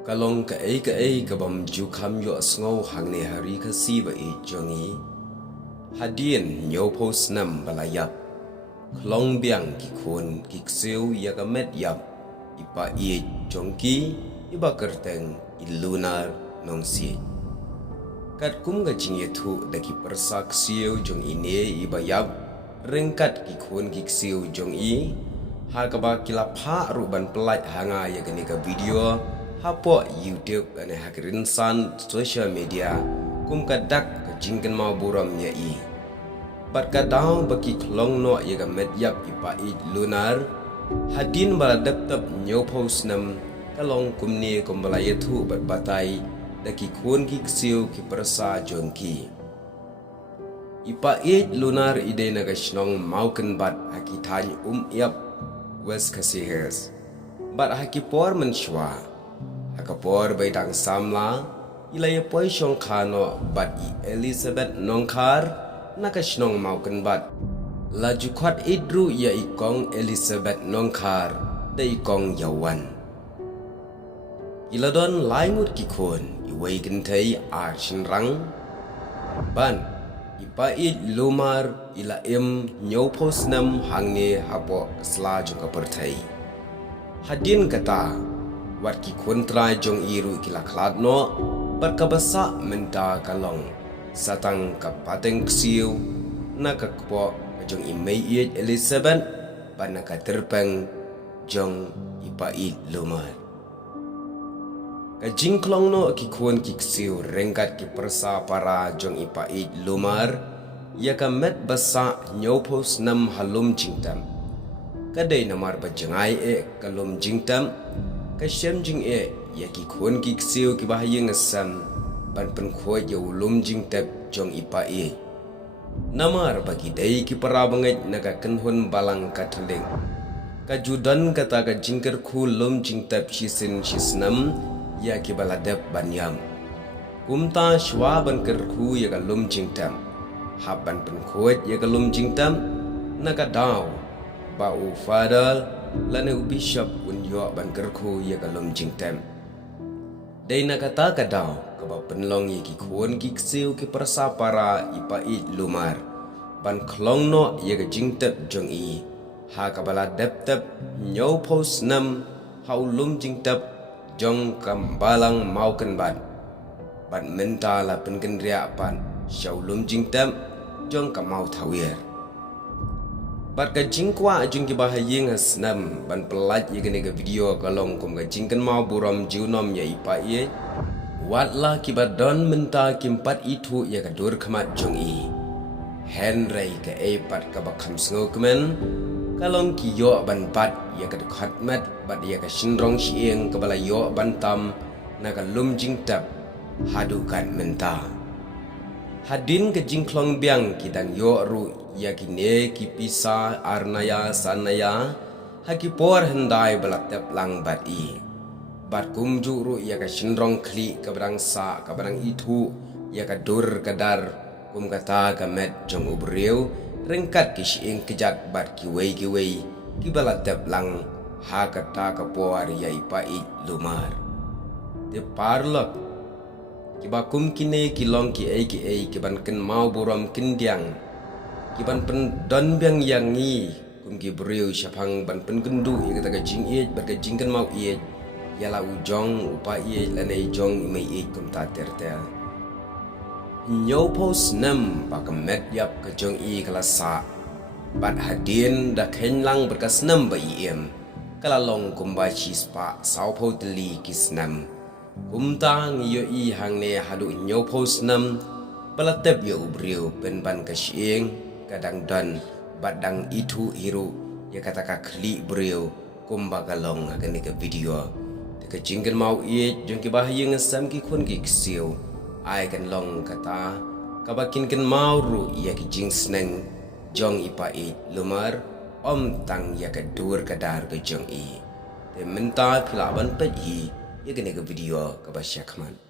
Khlong ka bam ju kham yo sngo hang ne hari ka si ba e jongi Hadien nyo po snem balayap Khlong biang ki khun ki ksiew ya ka metiap i Paieit jongki i ba kerteng i lunar nong si kat kum ga jing thu da ki persa ksiew jong ine i ba yap rengkat ki khun ki ksiew jong i ha ka ba kila pha ru ban pelai hanga ya ka ni ka video hapo YouTube ane hakirin san social media kum ka dak ka jingkan mau buram ya i bat ka daw baki Khlong no ya ka metiap i Paieit lunar Hadien bala dap nyo post nam Khlong kum ni kum bala yathu bat batai daki khun ki ksiew ki persa jongki i Paieit lunar ide na ka shnong Mawkynbat Umyiap West Kasihes bat haki por menshwa Akapor baitang samla ilaya poi shong khano bat i Elizabeth nongkar nakashnong Mawkynbat laju khat idru ya ikong Elizabeth nongkar da ikong yawan iladon laingut ki khun iwei gentai arshin rang ban i Paieit lumar ila nyo posnam hangne hapo sla jong perthai Hadien kata wat ki khun trai jong iru kila khlat no bat ka basa menta Khlong satang ka pateng ksiew na ka kpo jong i Paieit Elizabeth ban na ka terpeng jong i Paieit lumar ka jing Khlong no ki khun ki ksiew rengkat ki persa para jong i Paieit lumar ya ka met basa nyo pos nam halum jingtam kadai namar bajangai kalum jingtam ksiew jing ya ki khun ki ksiew ki bahaya ngasam ban pen khoi yo lum jing tep jong i Paieit namar bagi dai ki para bangai naga kenhun balang katling ka judan kata ka jingker khu lum jing tep shisin shisnam ya ki baladep banyam kumta shwa ban ker khu ya ka lum jing tep haban pen khoi ya ka lum jing tep naga daw ba u fadal lane u bishop unyo ban kerku ya kalum jingtem dai na kata kadaw ka ba penlong ye ki khun ki ksiew ki persa para i Paieit lumar ban Khlong no ye ka jingtep jong i ha ka bala dep nyo post nam haulum jingtep jong kambalang Mawkynbat ban menta la pengendria pan shaulum jingtep jong kamau thawir bat ka jingkwa jing ki bahaying hasnam ban pelat ye gane ga video Khlong kum ga jingkan mau buram jiunom ya i Paieit watla ki badon menta kimpat itu ya ka dur khamat jong i henry ka pat ka bakham sngo kemen Khlong ki yo ban pat ya ka khatmat bat ya ka shinrong shieng ka bala yo ban tam na ka lum jing tap hadukan menta Hadien ke jing Khlong biang ki dan yo ru ya kine ki pisa arnaya sanaya haki por hendai balatep lang bat i bat kum ju ru ya ka shinrong kli ka brang sa ka brang itu ya ka dur kadar kum kata ka met jong ubreu rengkat ki shieng kejat bat ki wei ki balatep lang ha kata ka por ya i Paieit lumar de parlok ki bakum kine ki long ki ki ban ken mau buram kindiang ki ban pen don biang yang ni kum ki breu syapang ban pen gendu ya kata ka jing bat ka jingkan mau ya la ujong Paieit la nei jong mai kum ta tertel nyo pos nam ba ka metiap ka jong klasa bat Hadien da khenlang berkas nam ba kala long kum ba chi spa sau pho tli kisnam kumtang yo i hang ne hadu nyo pos nam balatep yo ubreu pen ban ka shieng kadang dan badang itu hiru ya kata ka kli breu kumba Khlong akan ni ka video ka jingkan mau jong ki bahaya ngasam ki khun ki ksiew ai kan long kata ka bakin kan mau ru ya ki jing sneng jong i Paieit lumar om tang ya ka dur kadar ka jong i te menta phila ban pe ya gane ka video ka basya khaman